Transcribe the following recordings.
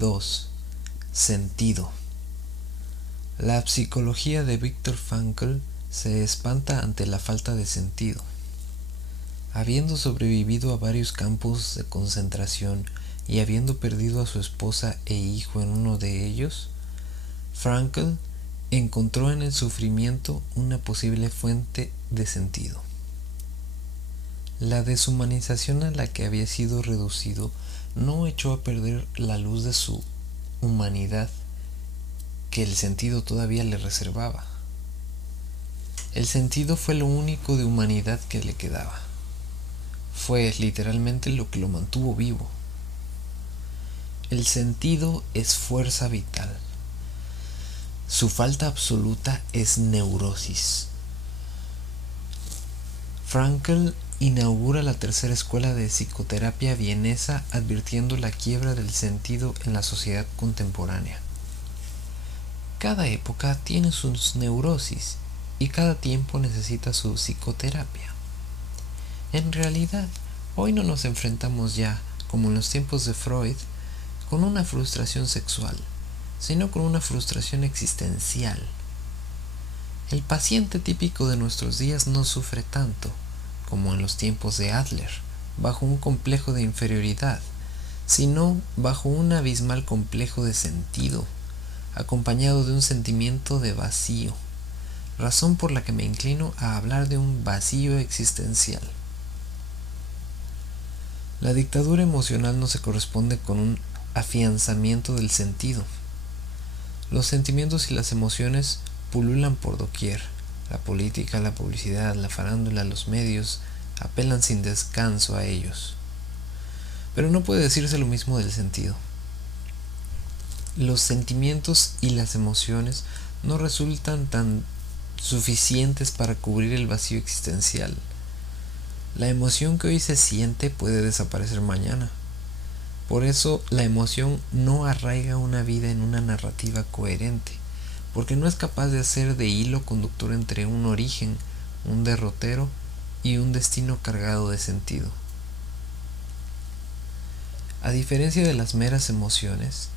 2. Sentido. La psicología de Viktor Frankl se espanta ante la falta de sentido. Habiendo sobrevivido a varios campos de concentración y habiendo perdido a su esposa e hijo en uno de ellos, Frankl encontró en el sufrimiento una posible fuente de sentido. La deshumanización a la que había sido reducido no echó a perder la luz de su humanidad que el sentido todavía le reservaba. El sentido fue lo único de humanidad que le quedaba. Fue literalmente lo que lo mantuvo vivo. El sentido es fuerza vital. Su falta absoluta es neurosis. Frankl inaugura la tercera escuela de psicoterapia vienesa advirtiendo la quiebra del sentido en la sociedad contemporánea. Cada época tiene sus neurosis y cada tiempo necesita su psicoterapia. En realidad, hoy no nos enfrentamos ya, como en los tiempos de Freud, con una frustración sexual, sino con una frustración existencial. El paciente típico de nuestros días no sufre tanto, como en los tiempos de Adler, bajo un complejo de inferioridad, sino bajo un abismal complejo de sentido, acompañado de un sentimiento de vacío, razón por la que me inclino a hablar de un vacío existencial. La dictadura emocional no se corresponde con un afianzamiento del sentido. Los sentimientos y las emociones pululan por doquier. La política, la publicidad, la farándula, los medios apelan sin descanso a ellos. Pero no puede decirse lo mismo del sentido. Los sentimientos y las emociones no resultan tan suficientes para cubrir el vacío existencial. La emoción que hoy se siente puede desaparecer mañana. Por eso la emoción no arraiga una vida en una narrativa coherente, porque no es capaz de hacer de hilo conductor entre un origen, un derrotero y un destino cargado de sentido. A diferencia de las meras emociones,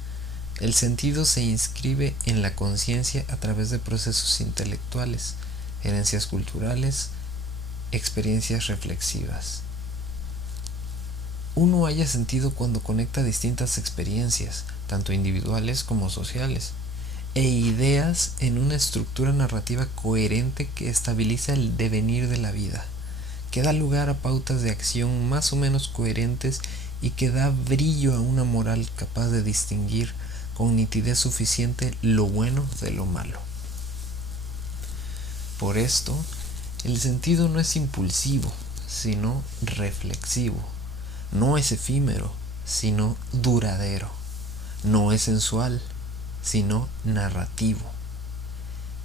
el sentido se inscribe en la conciencia a través de procesos intelectuales, herencias culturales, experiencias reflexivas. Uno halla sentido cuando conecta distintas experiencias, tanto individuales como sociales, e ideas en una estructura narrativa coherente que estabiliza el devenir de la vida, que da lugar a pautas de acción más o menos coherentes y que da brillo a una moral capaz de distinguir con nitidez suficiente lo bueno de lo malo. Por esto, el sentido no es impulsivo, sino reflexivo. No es efímero, sino duradero. No es sensual, sino narrativo.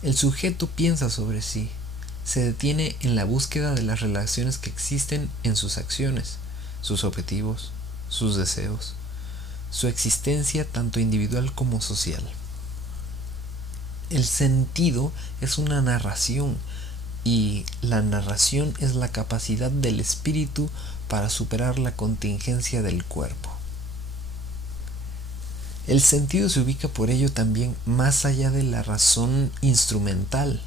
El sujeto piensa sobre sí, se detiene en la búsqueda de las relaciones que existen en sus acciones, sus objetivos, sus deseos, su existencia tanto individual como social. El sentido es una narración, y la narración es la capacidad del espíritu para superar la contingencia del cuerpo. El sentido se ubica por ello también más allá de la razón instrumental.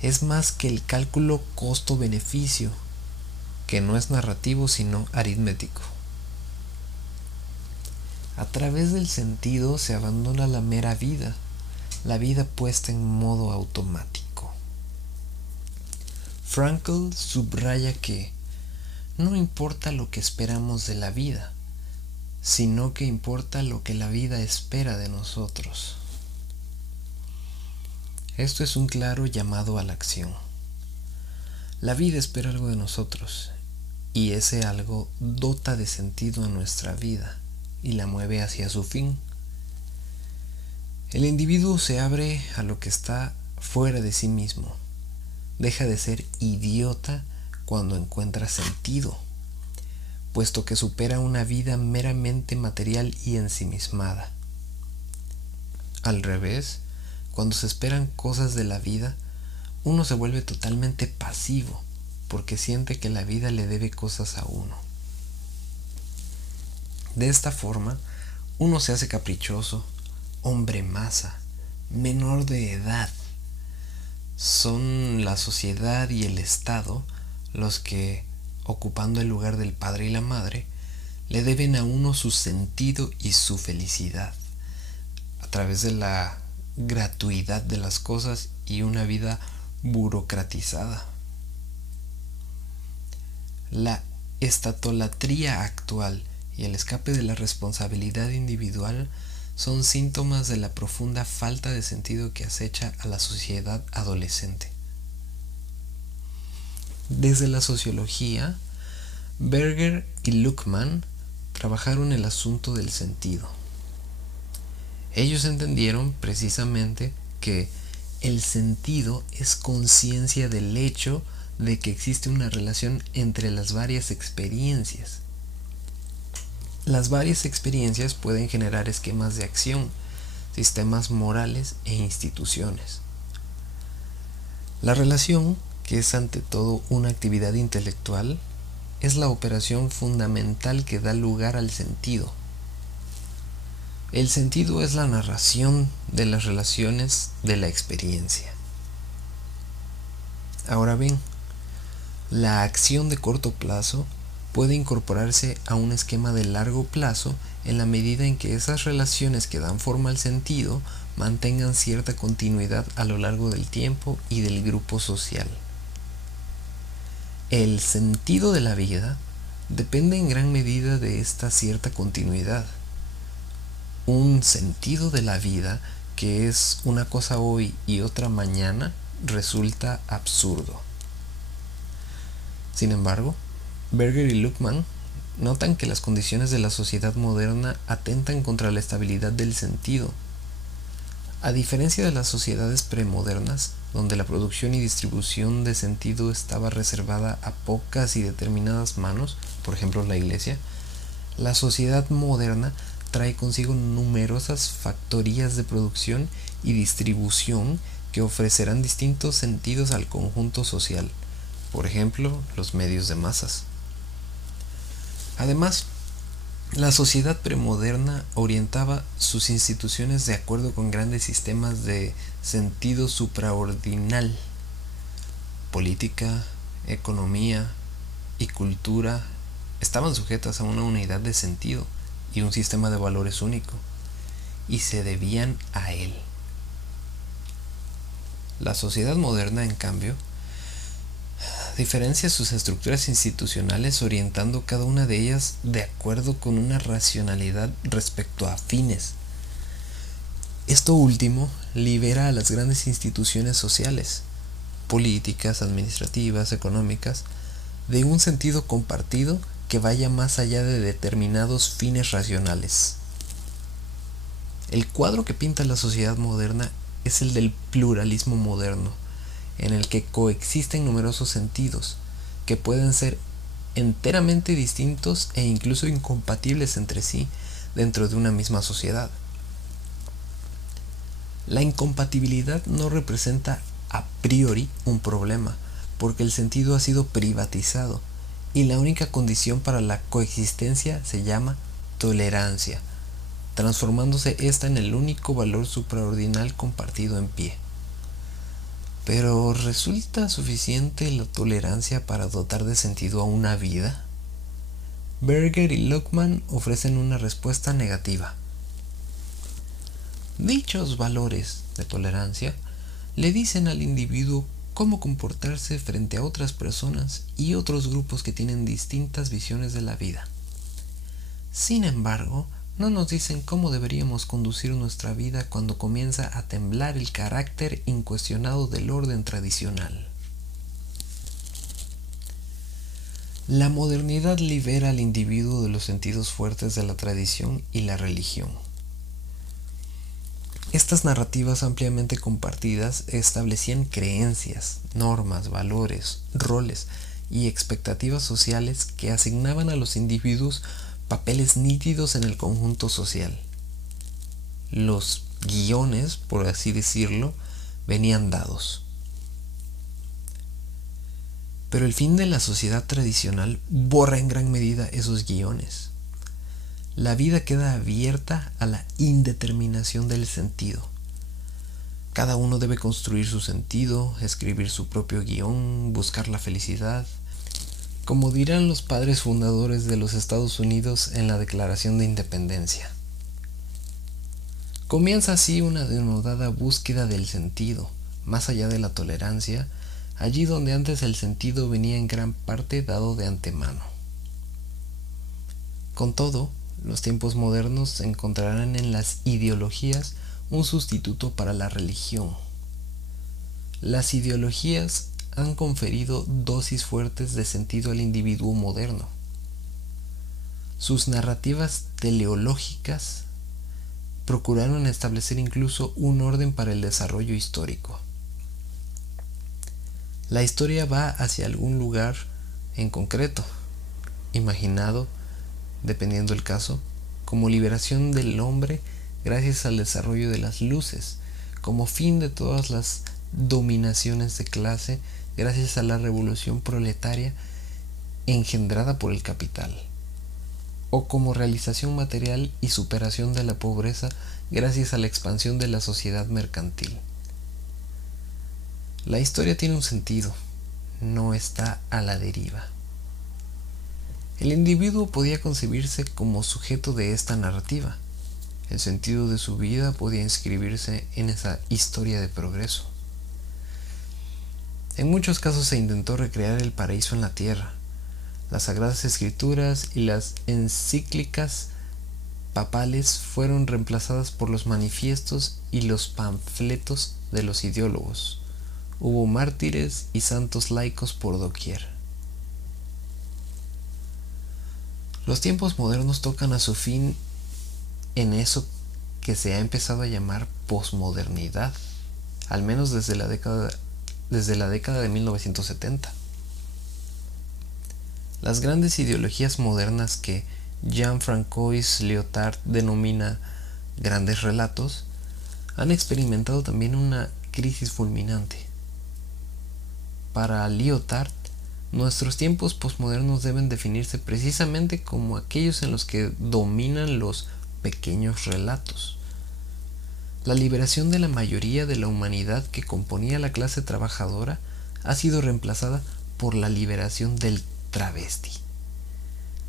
Es más que el cálculo costo-beneficio, que no es narrativo sino aritmético. A través del sentido se abandona la mera vida, la vida puesta en modo automático. Frankl subraya que no importa lo que esperamos de la vida, sino que importa lo que la vida espera de nosotros. Esto es un claro llamado a la acción. La vida espera algo de nosotros, y ese algo dota de sentido a nuestra vida y la mueve hacia su fin. El individuo se abre a lo que está fuera de sí mismo. Deja de ser idiota cuando encuentra sentido, puesto que supera una vida meramente material y ensimismada. Al revés, cuando se esperan cosas de la vida, uno se vuelve totalmente pasivo, porque siente que la vida le debe cosas a uno. De esta forma, uno se hace caprichoso, hombre masa, menor de edad. Son la sociedad y el Estado los que, ocupando el lugar del padre y la madre, le deben a uno su sentido y su felicidad, a través de la gratuidad de las cosas y una vida burocratizada. La estatolatría actual y el escape de la responsabilidad individual son síntomas de la profunda falta de sentido que acecha a la sociedad adolescente. Desde la sociología, Berger y Luckmann trabajaron el asunto del sentido. Ellos entendieron precisamente que el sentido es conciencia del hecho de que existe una relación entre las varias experiencias. Las varias experiencias pueden generar esquemas de acción, sistemas morales e instituciones. La relación, que es ante todo una actividad intelectual, es la operación fundamental que da lugar al sentido. El sentido es la narración de las relaciones de la experiencia. Ahora bien, la acción de corto plazo puede incorporarse a un esquema de largo plazo en la medida en que esas relaciones que dan forma al sentido mantengan cierta continuidad a lo largo del tiempo y del grupo social. El sentido de la vida depende en gran medida de esta cierta continuidad. Un sentido de la vida que es una cosa hoy y otra mañana resulta absurdo. Sin embargo, Berger y Luckmann notan que las condiciones de la sociedad moderna atentan contra la estabilidad del sentido. A diferencia de las sociedades premodernas, donde la producción y distribución de sentido estaba reservada a pocas y determinadas manos, por ejemplo la Iglesia, la sociedad moderna trae consigo numerosas factorías de producción y distribución que ofrecerán distintos sentidos al conjunto social, por ejemplo, los medios de masas. Además, la sociedad premoderna orientaba sus instituciones de acuerdo con grandes sistemas de sentido supraordinal. Política, economía y cultura estaban sujetas a una unidad de sentido y un sistema de valores único, y se debían a él. La sociedad moderna, en cambio, diferencia sus estructuras institucionales orientando cada una de ellas de acuerdo con una racionalidad respecto a fines. Esto último libera a las grandes instituciones sociales, políticas, administrativas, económicas, de un sentido compartido que vaya más allá de determinados fines racionales. El cuadro que pinta la sociedad moderna es el del pluralismo moderno, en el que coexisten numerosos sentidos, que pueden ser enteramente distintos e incluso incompatibles entre sí dentro de una misma sociedad. La incompatibilidad no representa a priori un problema, porque el sentido ha sido privatizado, y la única condición para la coexistencia se llama tolerancia, transformándose ésta en el único valor supraordinal compartido en pie. Pero ¿resulta suficiente la tolerancia para dotar de sentido a una vida? Berger y Luckmann ofrecen una respuesta negativa. Dichos valores de tolerancia le dicen al individuo cómo comportarse frente a otras personas y otros grupos que tienen distintas visiones de la vida. Sin embargo, no nos dicen cómo deberíamos conducir nuestra vida cuando comienza a temblar el carácter incuestionado del orden tradicional. La modernidad libera al individuo de los sentidos fuertes de la tradición y la religión. Estas narrativas ampliamente compartidas establecían creencias, normas, valores, roles y expectativas sociales que asignaban a los individuos papeles nítidos en el conjunto social. Los guiones, por así decirlo, venían dados. Pero el fin de la sociedad tradicional borra en gran medida esos guiones. la vida queda abierta a la indeterminación del sentido. Cada uno debe construir su sentido, escribir su propio guión, buscar la felicidad, como dirán los padres fundadores de los Estados Unidos en la Declaración de Independencia. Comienza así una denodada búsqueda del sentido, más allá de la tolerancia, allí donde antes el sentido venía en gran parte dado de antemano. Con todo, los tiempos modernos encontrarán en las ideologías un sustituto para la religión. Las ideologías han conferido dosis fuertes de sentido al individuo moderno. Sus narrativas teleológicas procuraron establecer incluso un orden para el desarrollo histórico. La historia va hacia algún lugar en concreto, imaginado, dependiendo del caso, como liberación del hombre gracias al desarrollo de las luces, como fin de todas las dominaciones de clase gracias a la revolución proletaria engendrada por el capital, o como realización material y superación de la pobreza gracias a la expansión de la sociedad mercantil. La historia tiene un sentido, no está a la deriva. El individuo podía concebirse como sujeto de esta narrativa. El sentido de su vida podía inscribirse en esa historia de progreso. En muchos casos se intentó recrear el paraíso en la tierra. Las sagradas escrituras y las encíclicas papales fueron reemplazadas por los manifiestos y los panfletos de los ideólogos. Hubo mártires y santos laicos por doquier. Los tiempos modernos tocan a su fin en eso que se ha empezado a llamar posmodernidad, al menos desde la década de 1970. Las grandes ideologías modernas que Jean-François Lyotard denomina grandes relatos han experimentado también una crisis fulminante. Para Lyotard, nuestros tiempos posmodernos deben definirse precisamente como aquellos en los que dominan los pequeños relatos. La liberación de la mayoría de la humanidad que componía la clase trabajadora ha sido reemplazada por la liberación del travesti.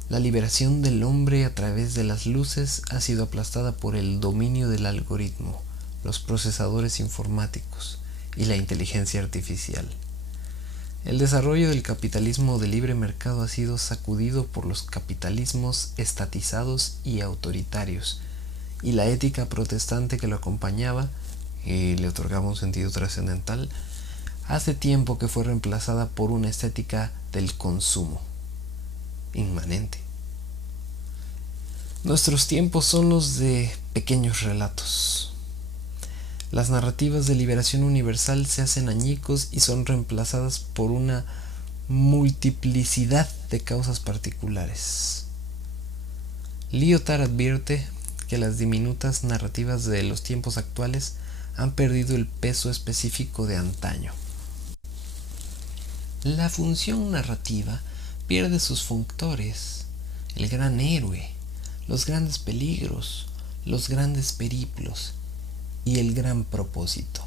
La liberación del hombre a través de las luces ha sido aplastada por el dominio del algoritmo, los procesadores informáticos y la inteligencia artificial. El desarrollo del capitalismo de libre mercado ha sido sacudido por los capitalismos estatizados y autoritarios, y la ética protestante que lo acompañaba y le otorgaba un sentido trascendental, hace tiempo que fue reemplazada por una estética del consumo, inmanente. Nuestros tiempos son los de pequeños relatos. Las narrativas de liberación universal se hacen añicos y son reemplazadas por una multiplicidad de causas particulares. Lyotard advierte que las diminutas narrativas de los tiempos actuales han perdido el peso específico de antaño. La función narrativa pierde sus functores, el gran héroe, los grandes peligros, los grandes periplos y el gran propósito.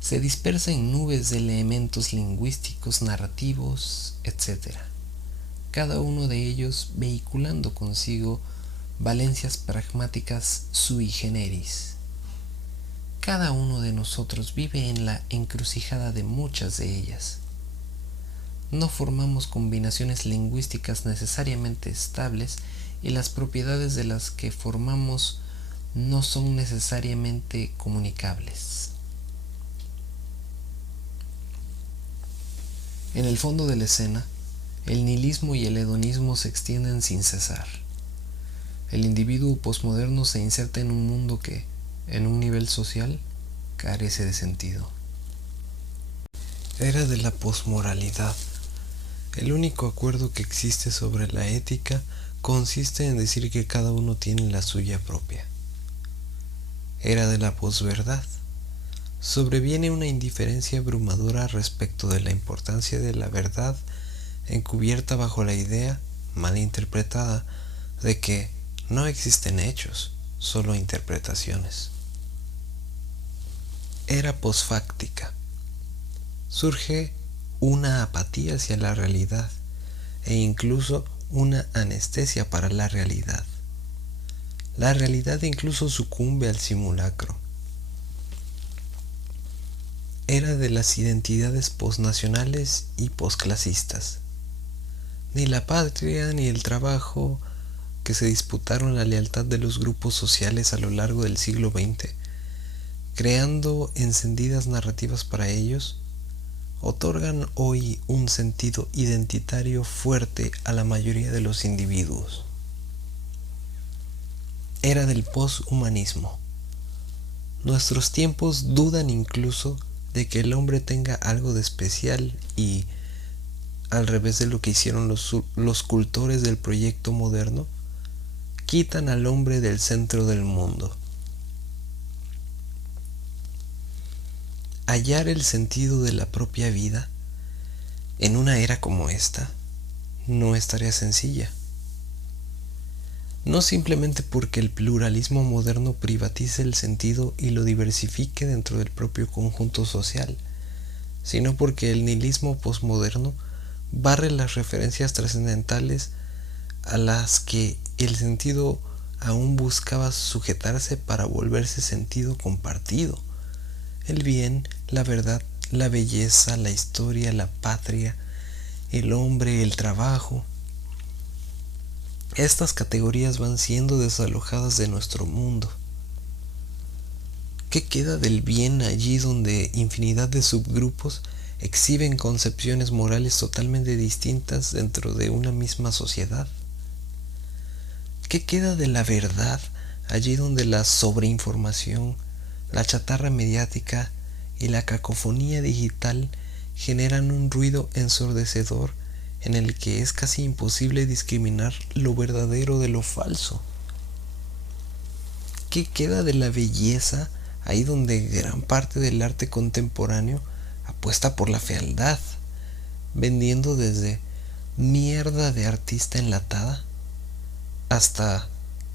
Se dispersa en nubes de elementos lingüísticos, narrativos, etc., cada uno de ellos vehiculando consigo valencias pragmáticas sui generis. Cada uno de nosotros vive en la encrucijada de muchas de ellas. No formamos combinaciones lingüísticas necesariamente estables y las propiedades de las que formamos no son necesariamente comunicables. En el fondo de la escena, el nihilismo y el hedonismo se extienden sin cesar. El individuo posmoderno se inserta en un mundo que, en un nivel social, carece de sentido. Era de la posmoralidad. El único acuerdo que existe sobre la ética consiste en decir que cada uno tiene la suya propia. Era de la posverdad. Sobreviene una indiferencia abrumadora respecto de la importancia de la verdad encubierta bajo la idea, mal interpretada, de que no existen hechos, solo interpretaciones. Era posfáctica. Surge una apatía hacia la realidad e incluso una anestesia para la realidad. La realidad incluso sucumbe al simulacro. Era de las identidades posnacionales y posclasistas. Ni la patria ni el trabajo, que se disputaron la lealtad de los grupos sociales a lo largo del siglo XX, creando encendidas narrativas para ellos, otorgan hoy un sentido identitario fuerte a la mayoría de los individuos. Era del poshumanismo. Nuestros tiempos dudan incluso de que el hombre tenga algo de especial y, al revés de lo que hicieron los cultores del proyecto moderno, quitan al hombre del centro del mundo. Hallar el sentido de la propia vida en una era como esta no es tarea sencilla. No simplemente porque el pluralismo moderno privatice el sentido y lo diversifique dentro del propio conjunto social, sino porque el nihilismo posmoderno barre las referencias trascendentales a las que el sentido aún buscaba sujetarse para volverse sentido compartido. El bien, la verdad, la belleza, la historia, la patria, el hombre, el trabajo. Estas categorías van siendo desalojadas de nuestro mundo. ¿Qué queda del bien allí donde infinidad de subgrupos exhiben concepciones morales totalmente distintas dentro de una misma sociedad? ¿Qué queda de la verdad allí donde la sobreinformación, la chatarra mediática y la cacofonía digital generan un ruido ensordecedor en el que es casi imposible discriminar lo verdadero de lo falso? ¿Qué queda de la belleza ahí donde gran parte del arte contemporáneo apuesta por la fealdad, vendiendo desde mierda de artista enlatada hasta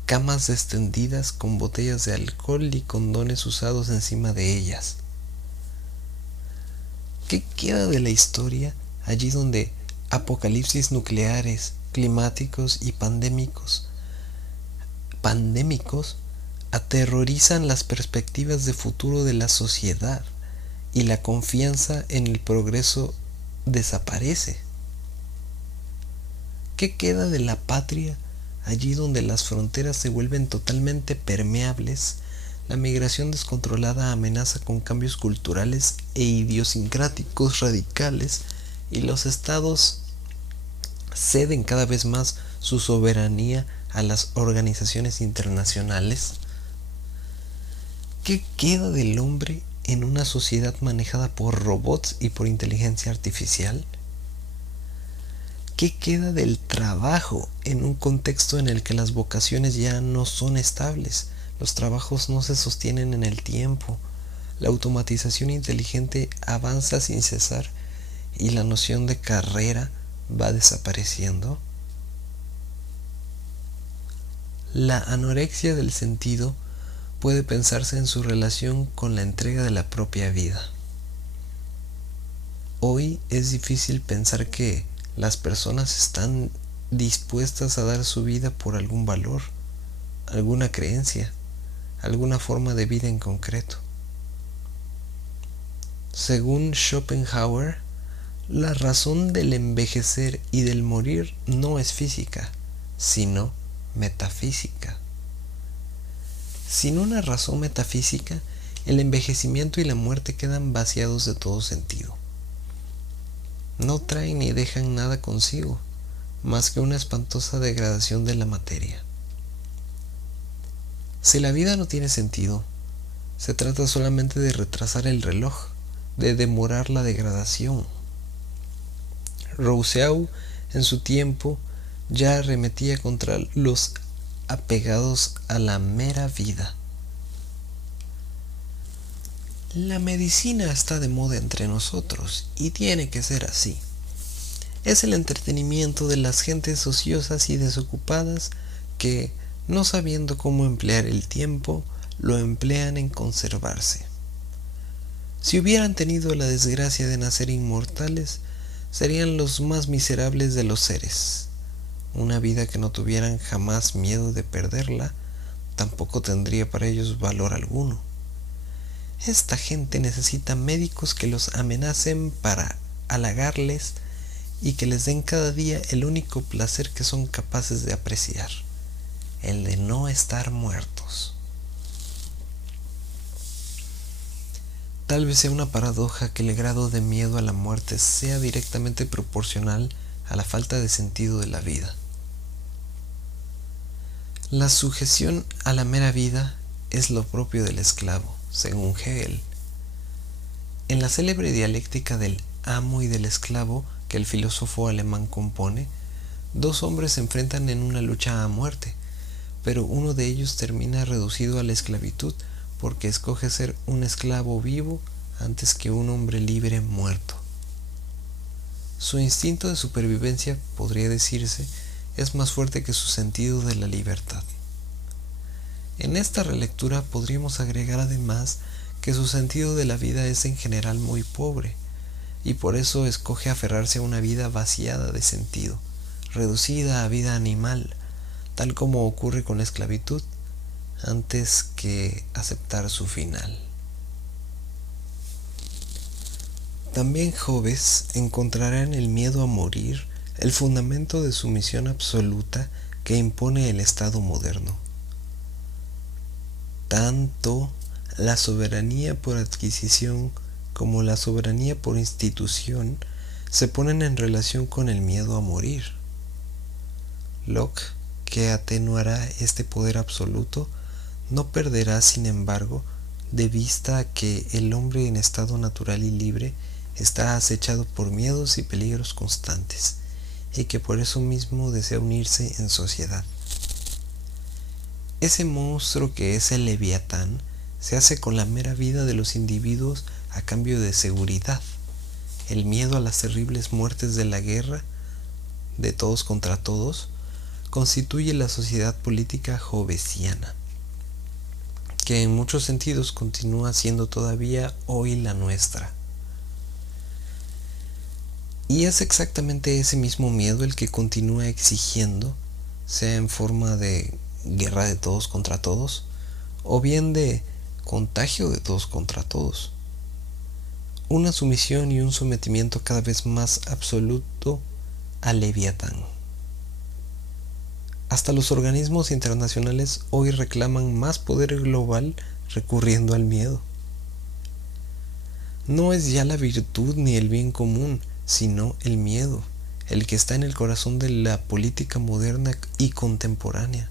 camas extendidas con botellas de alcohol y condones usados encima de ellas? ¿Qué queda de la historia allí donde apocalipsis nucleares, climáticos y pandémicos aterrorizan las perspectivas de futuro de la sociedad y la confianza en el progreso desaparece? ¿Qué queda de la patria allí donde las fronteras se vuelven totalmente permeables, la migración descontrolada amenaza con cambios culturales e idiosincráticos radicales y los estados ceden cada vez más su soberanía a las organizaciones internacionales? ¿Qué queda del hombre en una sociedad manejada por robots y por inteligencia artificial? ¿Qué queda del trabajo en un contexto en el que las vocaciones ya no son estables? Los trabajos no se sostienen en el tiempo, la automatización inteligente avanza sin cesar y la noción de carrera va desapareciendo. La anorexia del sentido puede pensarse en su relación con la entrega de la propia vida. Hoy es difícil pensar que las personas están dispuestas a dar su vida por algún valor, alguna creencia, alguna forma de vida en concreto. Según Schopenhauer, la razón del envejecer y del morir no es física, sino metafísica. Sin una razón metafísica, el envejecimiento y la muerte quedan vaciados de todo sentido. No traen ni dejan nada consigo, más que una espantosa degradación de la materia. Si la vida no tiene sentido, se trata solamente de retrasar el reloj, de demorar la degradación. Rousseau, en su tiempo, ya arremetía contra los apegados a la mera vida. La medicina está de moda entre nosotros y tiene que ser así. Es el entretenimiento de las gentes ociosas y desocupadas que, no sabiendo cómo emplear el tiempo, lo emplean en conservarse. Si hubieran tenido la desgracia de nacer inmortales, serían los más miserables de los seres. Una vida que no tuvieran jamás miedo de perderla, tampoco tendría para ellos valor alguno. Esta gente necesita médicos que los amenacen para halagarles y que les den cada día el único placer que son capaces de apreciar, el de no estar muertos. Tal vez sea una paradoja que el grado de miedo a la muerte sea directamente proporcional a la falta de sentido de la vida. La sujeción a la mera vida es lo propio del esclavo, según Hegel. En la célebre dialéctica del amo y del esclavo que el filósofo alemán compone, dos hombres se enfrentan en una lucha a muerte, pero uno de ellos termina reducido a la esclavitud porque escoge ser un esclavo vivo antes que un hombre libre muerto. Su instinto de supervivencia, podría decirse, es más fuerte que su sentido de la libertad. En esta relectura podríamos agregar además que su sentido de la vida es en general muy pobre, y por eso escoge aferrarse a una vida vaciada de sentido, reducida a vida animal, tal como ocurre con la esclavitud, antes que aceptar su final. También Hobbes encontrará en el miedo a morir el fundamento de sumisión absoluta que impone el Estado moderno. Tanto la soberanía por adquisición como la soberanía por institución se ponen en relación con el miedo a morir. Locke, que atenuará este poder absoluto, no perderá, sin embargo, de vista que el hombre en estado natural y libre está acechado por miedos y peligros constantes, y que por eso mismo desea unirse en sociedad. Ese monstruo que es el Leviatán se hace con la mera vida de los individuos a cambio de seguridad. El miedo a las terribles muertes de la guerra, de todos contra todos, constituye la sociedad política hobbesiana, que en muchos sentidos continúa siendo todavía hoy la nuestra. Y es exactamente ese mismo miedo el que continúa exigiendo, sea en forma de guerra de todos contra todos, o bien de contagio de todos contra todos, una sumisión y un sometimiento cada vez más absoluto al Leviatán. Hasta los organismos internacionales hoy reclaman más poder global recurriendo al miedo. No es ya la virtud ni el bien común, sino el miedo, el que está en el corazón de la política moderna y contemporánea.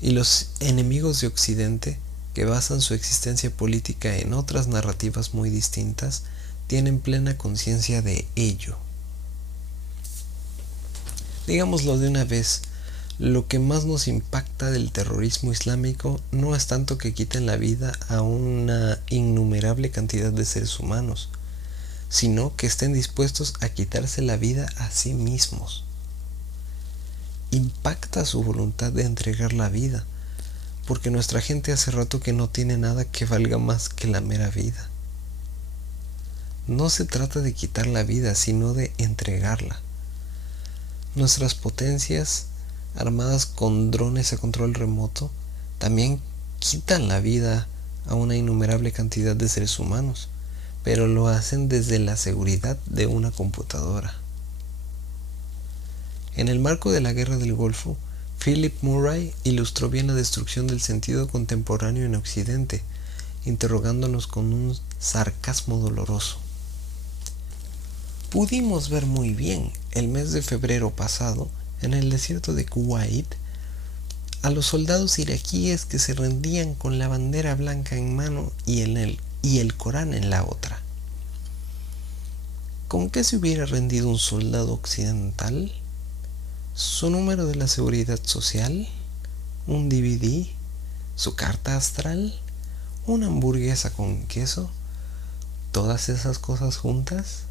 Y los enemigos de Occidente, que basan su existencia política en otras narrativas muy distintas, tienen plena conciencia de ello. Digámoslo de una vez, lo que más nos impacta del terrorismo islámico no es tanto que quiten la vida a una innumerable cantidad de seres humanos, sino que estén dispuestos a quitarse la vida a sí mismos. Impacta su voluntad de entregar la vida, porque nuestra gente hace rato que no tiene nada que valga más que la mera vida. No se trata de quitar la vida, sino de entregarla. Nuestras potencias, armadas con drones a control remoto, también quitan la vida a una innumerable cantidad de seres humanos, pero lo hacen desde la seguridad de una computadora. En el marco de la Guerra del Golfo, Philip Murray ilustró bien la destrucción del sentido contemporáneo en Occidente, interrogándonos con un sarcasmo doloroso. Pudimos ver muy bien el mes de febrero pasado, en el desierto de Kuwait, a los soldados iraquíes que se rendían con la bandera blanca en mano y el Corán en la otra. ¿Con qué se hubiera rendido un soldado occidental? ¿Su número de la seguridad social? ¿Un DVD? ¿Su carta astral? ¿Una hamburguesa con queso? ¿Todas esas cosas juntas?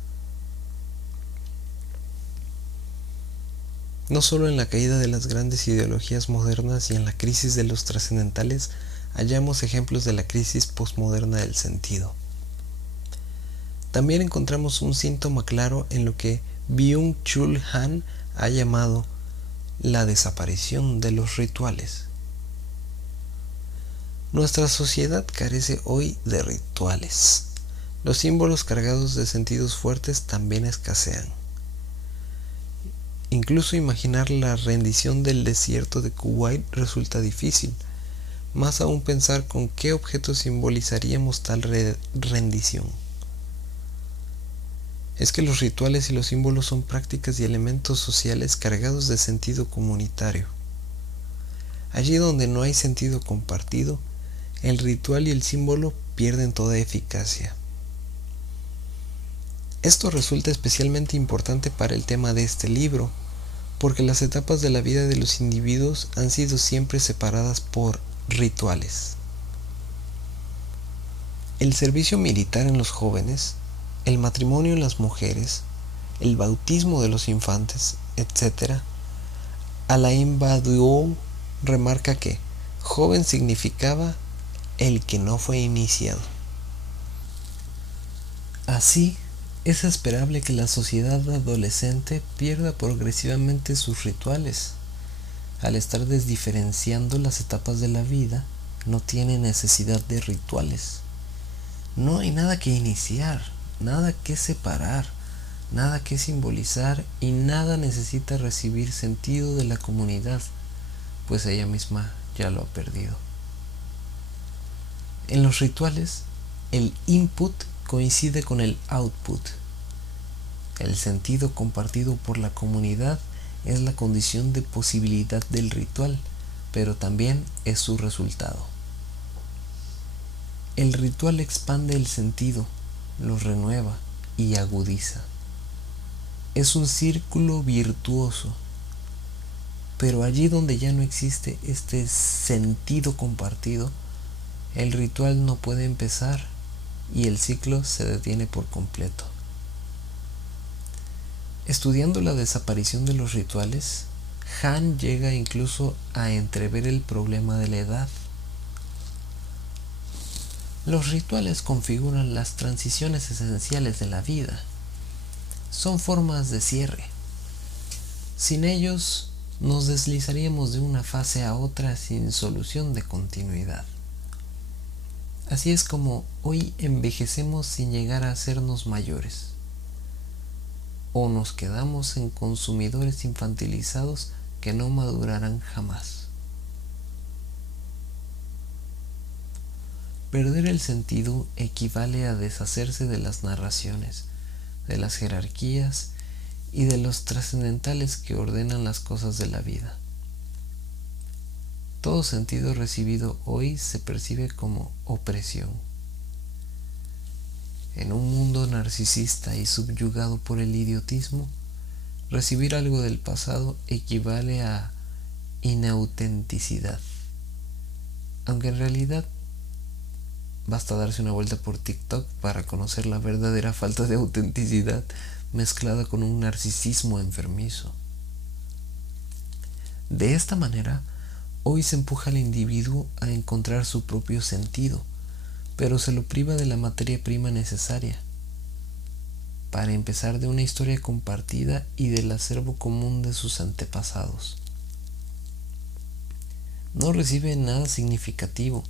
No solo en la caída de las grandes ideologías modernas y en la crisis de los trascendentales hallamos ejemplos de la crisis posmoderna del sentido. También encontramos un síntoma claro en lo que Byung-Chul Han ha llamado la desaparición de los rituales. Nuestra sociedad carece hoy de rituales. Los símbolos cargados de sentidos fuertes también escasean. Incluso imaginar la rendición del desierto de Kuwait resulta difícil, más aún pensar con qué objetos simbolizaríamos tal rendición. Es que los rituales y los símbolos son prácticas y elementos sociales cargados de sentido comunitario. Allí donde no hay sentido compartido, el ritual y el símbolo pierden toda eficacia. Esto resulta especialmente importante para el tema de este libro, porque las etapas de la vida de los individuos han sido siempre separadas por rituales. El servicio militar en los jóvenes, el matrimonio en las mujeres, el bautismo de los infantes, etc. Alain Badiou remarca que joven significaba el que no fue iniciado. Así, es esperable que la sociedad adolescente pierda progresivamente sus rituales. Al estar desdiferenciando las etapas de la vida, no tiene necesidad de rituales. No hay nada que iniciar, nada que separar, nada que simbolizar y nada necesita recibir sentido de la comunidad, pues ella misma ya lo ha perdido. En los rituales, el input coincide con el output. El sentido compartido por la comunidad es la condición de posibilidad del ritual, pero también es su resultado. El ritual expande el sentido, lo renueva y agudiza. Es un círculo virtuoso, pero allí donde ya no existe este sentido compartido, el ritual no puede empezar y el ciclo se detiene por completo. Estudiando la desaparición de los rituales, Han llega incluso a entrever el problema de la edad. Los rituales configuran las transiciones esenciales de la vida. Son formas de cierre. Sin ellos, nos deslizaríamos de una fase a otra sin solución de continuidad. Así es como hoy envejecemos sin llegar a hacernos mayores. O nos quedamos en consumidores infantilizados que no madurarán jamás. Perder el sentido equivale a deshacerse de las narraciones, de las jerarquías y de los trascendentales que ordenan las cosas de la vida. Todo sentido recibido hoy se percibe como opresión. En un mundo narcisista y subyugado por el idiotismo, recibir algo del pasado equivale a inautenticidad. Aunque en realidad basta darse una vuelta por TikTok para conocer la verdadera falta de autenticidad mezclada con un narcisismo enfermizo. De esta manera, hoy se empuja al individuo a encontrar su propio sentido, pero se lo priva de la materia prima necesaria para empezar de una historia compartida y del acervo común de sus antepasados. No recibe nada significativo,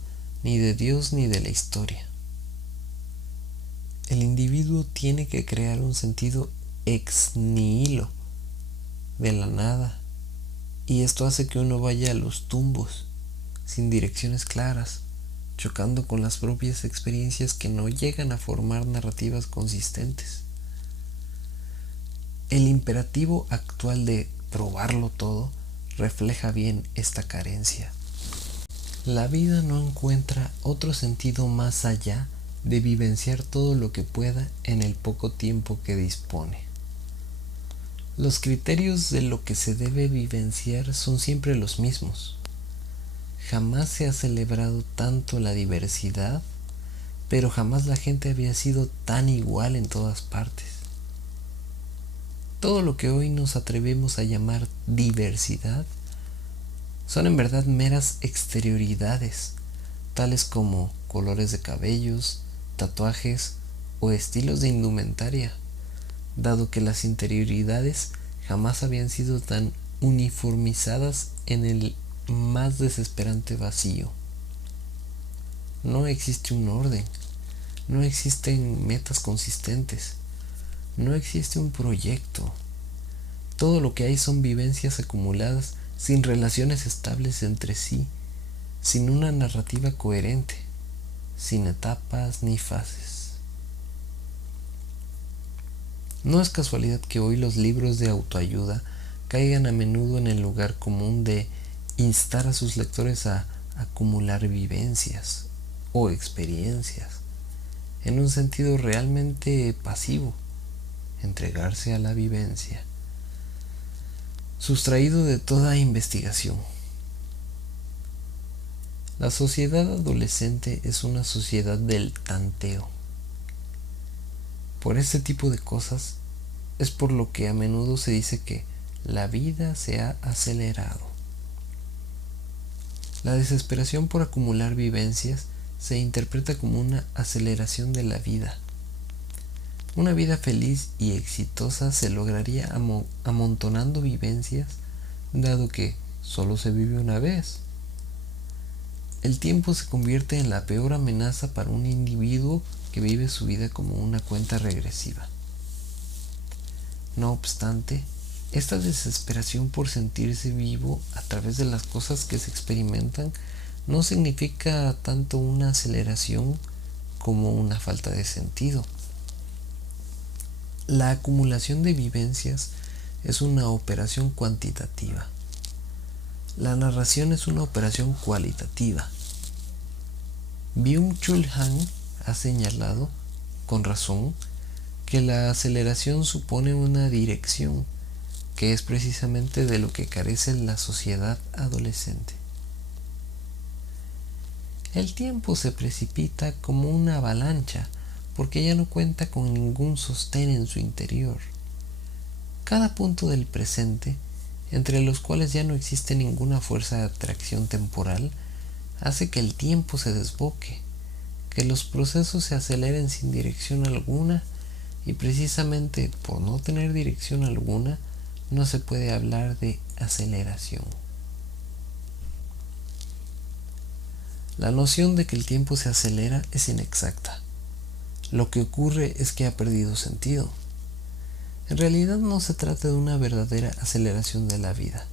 ni de Dios ni de la historia. El individuo tiene que crear un sentido ex nihilo, de la nada, y esto hace que uno vaya a los tumbos, sin direcciones claras, chocando con las propias experiencias que no llegan a formar narrativas consistentes. El imperativo actual de probarlo todo refleja bien esta carencia. La vida no encuentra otro sentido más allá de vivenciar todo lo que pueda en el poco tiempo que dispone. Los criterios de lo que se debe vivenciar son siempre los mismos. Jamás se ha celebrado tanto la diversidad, pero jamás la gente había sido tan igual en todas partes. todo lo que hoy nos atrevemos a llamar diversidad son en verdad meras exterioridades, tales como colores de cabellos, tatuajes o estilos de indumentaria, dado que las interioridades jamás habían sido tan uniformizadas en el más desesperante vacío. No existe un orden, no existen metas consistentes, no existe un proyecto. Todo lo que hay son vivencias acumuladas sin relaciones estables entre sí, sin una narrativa coherente, sin etapas ni fases. No es casualidad que hoy los libros de autoayuda caigan a menudo en el lugar común de instar a sus lectores a acumular vivencias o experiencias, en un sentido realmente pasivo, entregarse a la vivencia, sustraído de toda investigación. La sociedad adolescente es una sociedad del tanteo. Por este tipo de cosas es por lo que a menudo se dice que la vida se ha acelerado. La desesperación por acumular vivencias se interpreta como una aceleración de la vida. Una vida feliz y exitosa se lograría amontonando vivencias, dado que solo se vive una vez. El tiempo se convierte en la peor amenaza para un individuo que vive su vida como una cuenta regresiva. No obstante, esta desesperación por sentirse vivo a través de las cosas que se experimentan no significa tanto una aceleración como una falta de sentido. La acumulación de vivencias es una operación cuantitativa. La narración es una operación cualitativa. Byung-Chul Han ha señalado, con razón, que la aceleración supone una dirección, que es precisamente de lo que carece la sociedad adolescente. El tiempo se precipita como una avalancha porque ya no cuenta con ningún sostén en su interior. Cada punto del presente, entre los cuales ya no existe ninguna fuerza de atracción temporal, hace que el tiempo se desboque, que los procesos se aceleren sin dirección alguna, y precisamente por no tener dirección alguna, no se puede hablar de aceleración. La noción de que el tiempo se acelera es inexacta. Lo que ocurre es que ha perdido sentido. En realidad no se trata de una verdadera aceleración de la vida.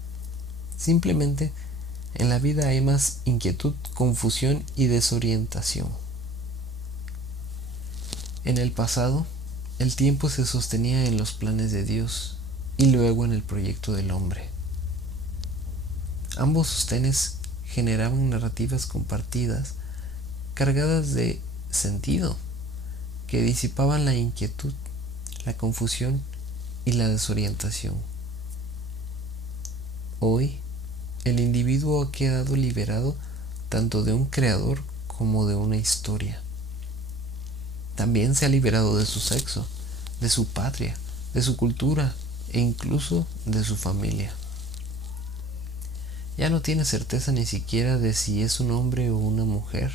Simplemente, en la vida hay más inquietud, confusión y desorientación. En el pasado, el tiempo se sostenía en los planes de Dios y luego en el proyecto del hombre. Ambos sostenes generaban narrativas compartidas, cargadas de sentido, que disipaban la inquietud, la confusión y la desorientación. Hoy, el individuo ha quedado liberado tanto de un creador como de una historia. También se ha liberado de su sexo, de su patria, de su cultura e incluso de su familia. Ya no tiene certeza ni siquiera de si es un hombre o una mujer,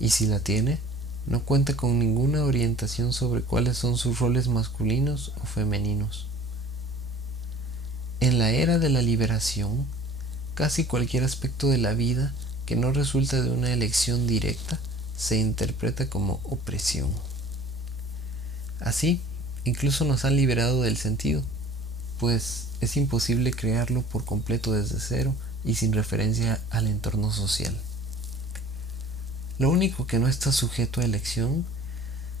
y si la tiene, no cuenta con ninguna orientación sobre cuáles son sus roles masculinos o femeninos. En la era de la liberación, casi cualquier aspecto de la vida que no resulta de una elección directa se interpreta como opresión. Así, incluso nos han liberado del sentido, pues es imposible crearlo por completo desde cero y sin referencia al entorno social. Lo único que no está sujeto a elección,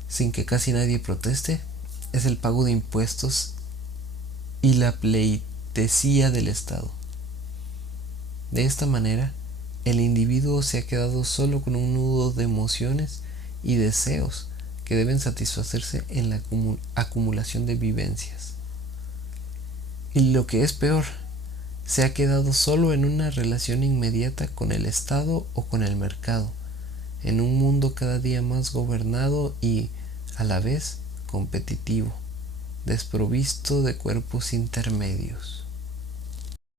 sin que casi nadie proteste, es el pago de impuestos y la pleitesía del Estado. De esta manera, el individuo se ha quedado solo con un nudo de emociones y deseos que deben satisfacerse en la acumulación de vivencias. Y lo que es peor, se ha quedado solo en una relación inmediata con el Estado o con el mercado, en un mundo cada día más gobernado y, a la vez, competitivo. desprovisto de cuerpos intermedios.